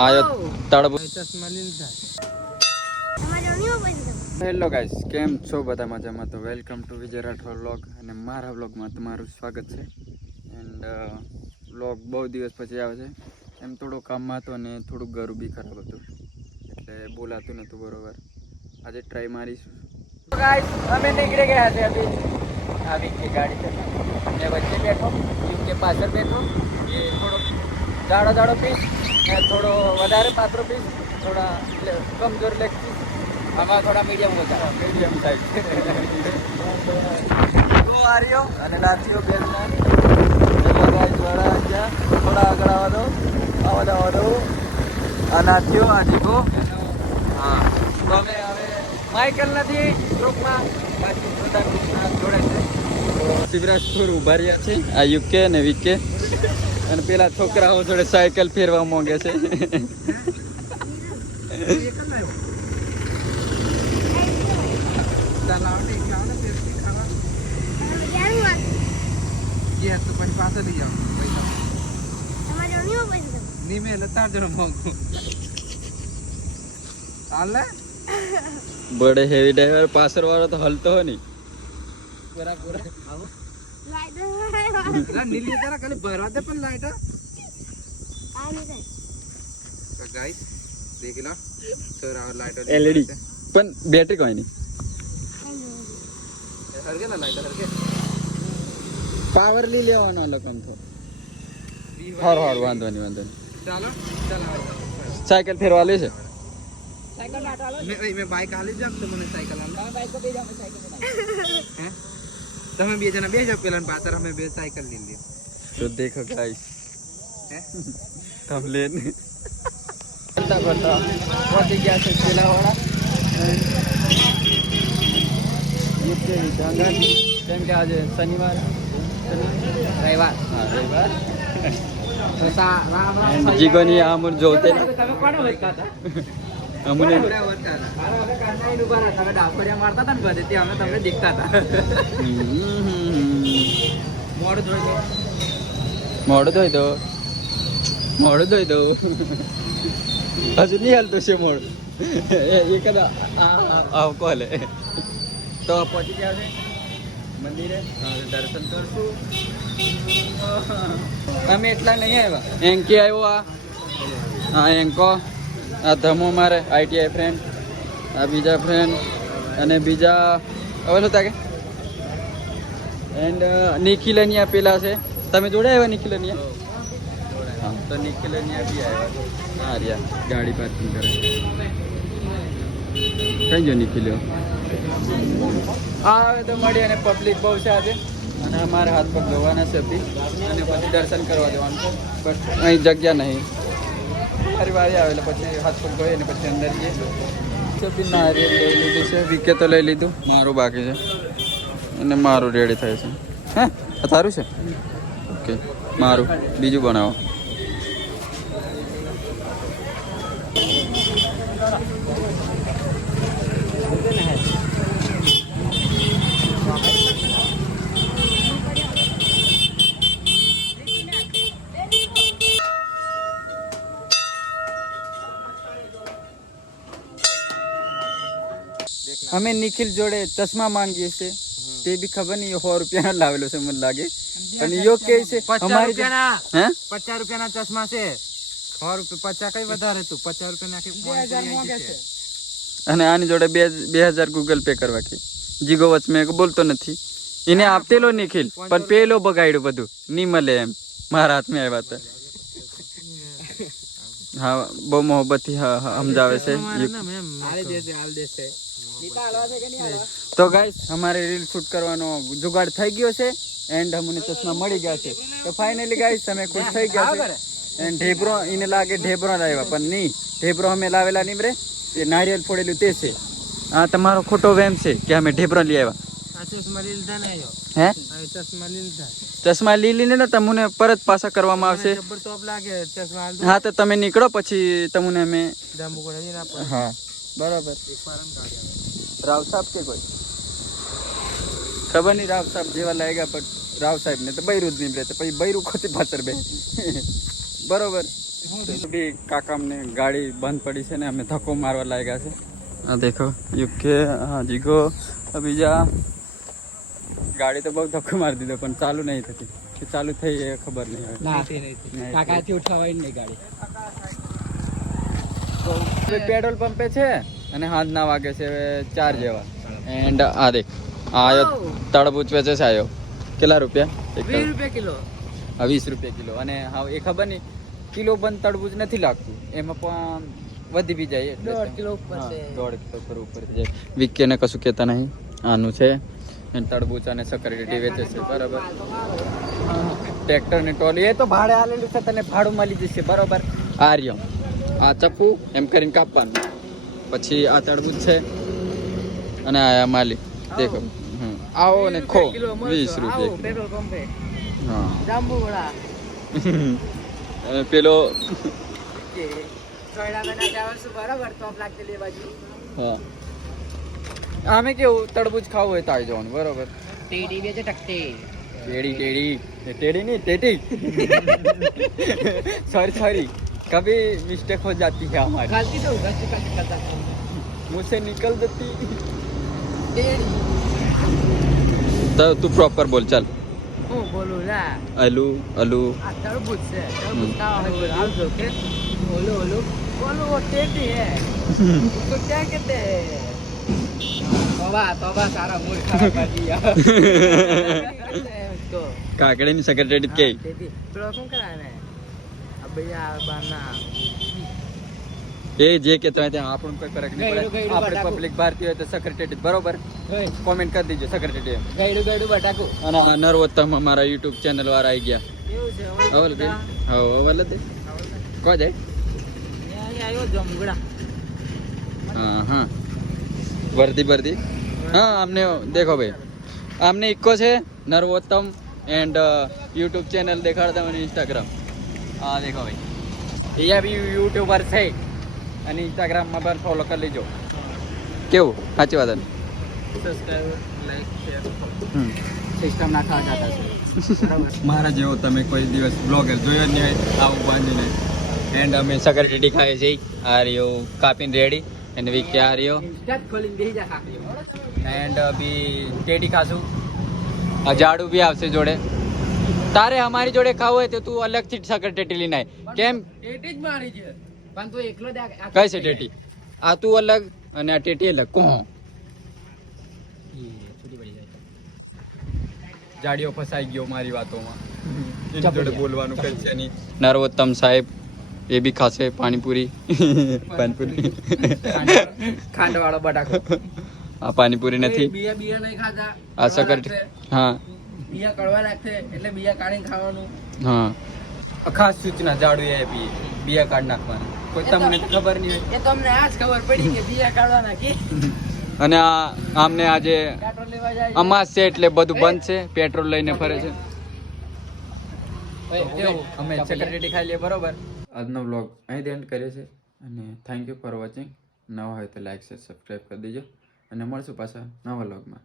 આયો તળબૂચ. Hello guys, કેમ છો બધા મજામાં? તો welcome to Vijay Rathod vlog અને મારા વ્લોગમાં તમારું સ્વાગત છે. એન્ડ વ્લોગ બહુ દિવસ પછી આવે છે. એમ થોડો કામમાં હતો અને થોડુંક ઘરું બી ખરાબ હતું એટલે બોલાતું નહોતું બરોબર. આજે ટ્રાય મારીશું. ગાઈસ અમે નીકળી ગયા છે અભી આવી કે ગાડી છે મેં વચ્ચે બેઠો કે પાછળ બેઠો એ થોડો જાડો પીસ ને થોડો વધારે પાતળો પીસ થોડા કમજોર લેગ પીસ આમાં થોડા મીડિયમ હતા મીડિયમ સાઈઝ તો આર્યો અને નાથીઓ બેસના થોડા આગળ આવવા દો આ નાથીઓ આ જીકો. હા તો અમે હવે માઇકલ નથી ગ્રુપમાં બાકી બધા ગ્રુપના જોડે છે. શિવરાજ થોર ઉભા રહ્યા છે આ યુકે અને વીકે અને પેલા છોકરાઓ જોડે સાયકલ ફેરવા માંગે છે. बड़े हेवी ड्राइवर पासर वाला तो हलतो हो नहीं नीली जरा खाली भरवाते पण लाईट गाइस देखला सर आवर लाईट एलईडी पण बैटरी कोई नहीं हरगे ना लाईट हरगे पावर ली लेવાનો આ લોકો તો હાર વાંધો નહીં ચાલો ચાલો સાયકલ ફેરવા લે છે. साइकिल नाटा लो मैं बाइक आली जाम तो મને સાયકલ આમ બાઈક પર બે જાવ સાયકલ હે તમે બે જણા બે જાવ પેલા પાતર અમે બે સાયકલ લઈ લે. तो देखो गाइस हम लेन करता पहुंच गया છે પેલાવાળા યુકે ઢાંગા કેમ કે આજે શનિવાર રવિવાર હા રવિવાર તો રામ રામ જીગોની આમુર જોતે તમે કોને વચકાતા અમને તમે ડાફરિયા મારતા હતા ને બધે તે અમે તમને દેખતા હતા. મોડું ધોઈ દો હજુ નહીં હાલતું છે મોડું એ કદા આવ કોલે તો પહોંચી ગયા છે મંદિરે દર્શન કરશું. અમે એટલા નહીં આવ્યા એન્કી આવ્યો હા એન્કો આ ધમો મારે આઈટીઆઈ ફ્રેન્ડ આ બીજા ફ્રેન્ડ અને બીજા હવે શું કે એન્ડ નિખિલનિયા પેલા છે. તમે જોડે આવ્યા નિખિલનિયા? હા તો નિખિલનિયા બી આવ્યા. હા રહ્યા ગાડી પાર્કિંગ કરે કઈ જો નિખિલ્યો હા હવે તો મળી અને પબ્લિક બહુ છે આજે અને અમારે હાથ પગ ધોવાના છે બી અને પછી દર્શન કરવા જવાનું છે બટ અહીં જગ્યા નહીં. ફરી વારી આવે એટલે પછી હાથ પગ ધોઈએ ને પછી અંદર જઈએ. નારિયેળ લઈ લીધું છે વીકે તો લઈ લીધું મારું બાકી છે અને મારું રેડી થાય છે. હે તારું છે ઓકે મારું બીજું બનાવો. અમે નિખિલ જોડે ચશ્મા માંગીએ છીએ તે બી ખબર નહીં 100 રૂપિયા લાવેલો છે મને લાગે અને યો કે છે અમારી હે 50 રૂપિયાના ચશ્મા છે 100 રૂપિયા 50 કઈ વધારે તું 50 રૂપિયા નાખી 2000 માંગે છે અને આની જોડે 2000 ગૂગલ પે કરવા કે જીગો વચ મેં બોલતો નથી એને આપતેલો નિખિલ પણ પેલો બગાડ્યું બધું નહીં મળે એમ મારા હાથમાં આવ્યા હતા. હા બહુ મોહબ્બતથી સમજાવે છે. તો ગાઈસ અમારે રીલ શૂટ કરવાનો જુગાડ થઈ ગયો છે એન્ડ અમને ચશ્મા મળી ગયા છે. તો ફાઇનલી ગાઈસ તમે ખુશ થઈ ગયા છે એન્ડ ઢેબરો એને લાગે ઢેબરો લાવ્યા પણ નહીં ઢેબરો અમે લાવેલા નહીં રે તે નારિયેળ ફોડેલું તે છે. હા તમારો ખોટો વેમ છે કે અમે ઢેબરો લઈ આવ્યા. હે ચશ્મા લીલીને ને તમને પરત પાછા કરવામાં આવશે. હા તો તમે નીકળો પછી તમને અમે હા બરાબર. રાવ સાહેબ કે કોઈ ખબર નહીં રાવ સાહેબ જેવા લાગ્યા પણ રાવ સાહેબ ને તો બૈરું જ નહીં રહે તો પછી બૈરું ખોતી પાછળ બે બરોબર. બી કાકા અમને ગાડી બંધ પડી છે ને અમે ધક્કો મારવા લાગ્યા છે. આ દેખો યુકે હા જીગો બીજા ગાડી તો બહુ ધક્કો મારી દીધો પણ ચાલુ નહીં થતી. કે ચાલુ થઈ એ ખબર નહીં હવે. કાકાથી ઉઠાવાય નહીં ગાડી. તો પેટ્રોલ પંપે છે અને હાથના વાગે છે 4 જેવા. એન્ડ આ દેખ આ આયો તળબૂચ વેચે છે આયો. કેટલા રૂપિયા? 20 રૂપિયા કિલો. 20 રૂપિયા કિલો. અને હા એ ખબર નહીં કિલો બંધ તળબૂચ નથી લાગતું એમાં પણ વધી બી જાય એટલે 1.5 કિલો ઉપર છે. 1.5 કિલો પર ઉપર થઈ જાય. વિકેને કશું કહેતા નહીં. આનું છે અને તળબૂચ અને સકરટેટી વેચે છે બરાબર. ટ્રેક્ટર ને ટ્રોલી એ તો ભાડે આલેલું છે તને ભાડું મળી જશે બરોબર. આ રહ્યો આ ચપ્પુ એમ કરીને કાપવાનું. પછી આ તળબૂચ છે અને આ માલી દેખો. આવો ને ખો 20 રૂપિયા પેટ્રોલ પંપે હા. જાંબુ વડા અને પેલો બરાબર ટોપ લાગતી લે બાજુ. હા આમે કેવું તડબૂચ ખાવું હોય તો આવી જવાનું બરોબર. ટેડી બેચે ટકતે ટેડી ટેડી नहीं टेटी सॉरी कभी मिस्टेक हो जाती है हमारी. गलती तो गलती करता मुझसे निकल देती. टेडी तो तू प्रॉपर बोल चल. હું બોલું ના अलू अलू આ તરબૂચ છે તરબૂચ ખાવાનું આવજો કે ઓલો ઓલો બોલો वो टेडी है उसको क्या कहते हैं तोबा सारा मूड खराब कर दिया उसको काकड़ी ની સેક્રેટરી કે टेडी પેલો શું કરાને અબયા બાના એ જે કે તો આપણને કોઈ ફરક નહીં પડે. આપણે પબ્લિક ભારતીય હોય તો સેક્રેટરી બરોબર. કોમેન્ટ કરી દીજો સેક્રેટરી. ગઈડું બટાકું અને આ નરવોત્તમ અમારા YouTube ચેનલ વાળા આવી ગયા. એવું છે અવલ દે હા અવલ દે કો જાય અહીંયા આવ્યો જમગડા हाँ हाँ वर्दी हाँ हमने देखो भाई हमने इक्को से नरवोत्तम एंड यूट्यूब चैनल देखा था मैंने इंस्टाग्राम. हाँ देखो भाई ये भी यूट्यूबर છે અને ઇન્સ્ટાગ્રામ માં પણ ફોલો કરી લેજો. કેવું સાચી વાત ને? સબસ્ક્રાઇબ લાઈક શેર સિસ્ટમ નાખવા જતા છે બરાબર. મારા જેવો તમે કોઈ દિવસ બ્લોગર જોયો જ નહીં હોય આવું બાંધીને. એન્ડ અમે સકરટેટી ખાઈએ છીએ. આ રહ્યો કાપીને રેડી અને વીકે આ રહ્યો ઇન્સ્ટા ખોલીને બેહી જા ખાખરી એન્ડ અભી ટેટી ખાશું. આ જાડુ બી આવશે જોડે. તારે અમારી જોડે ખાવું હોય તો તું અલગથી સકરટેટી લઈને આય. કેમ ટેટી જ મારી છે પણ તું એકલો દે કઈ છે ટેટી? આ તું અલગ અને આ ટેટી અલગ. કોણ છૂટી પડી જાય જાડીઓ ફસાઈ ગયો મારી વાતોમાં. એની જોડે બોલવાનું કઈ છે નહીં. નરવોત્તમ સાહેબ એ બી ખાશે પાણીપુરી. પાણીપુરી ખાંડ વાળો બટાકો. આ પાણીપુરી નથી. બિયા નહીં ખાતા આ સકર હા બિયા કડવા લાગશે એટલે બિયા કાઢીને ખાવાનું. હા ખાસ સૂચના જાડુ એ આપી બિયા કાઢ નાખવાની. કોઈ તમને ખબર નહીં હોય એ તમને આજ ખબર પડી કે બિયા કાઢવાના કે અને આ આમને આજે પેટ્રોલ લેવા જાય અમાસ છે એટલે બધું બંધ છે. પેટ્રોલ લઈને ફરે છે. અમે સેક્રેટરી ખાઈ લઈએ બરોબર. આજનો વ્લોગ અહીં એન્ડ કર્યો છે અને થેન્ક યુ ફોર વોચિંગ. નવા હોય તો લાઈક શેર સબસ્ક્રાઈબ કરી દેજો અને મળશું પાછા નવા વ્લોગમાં.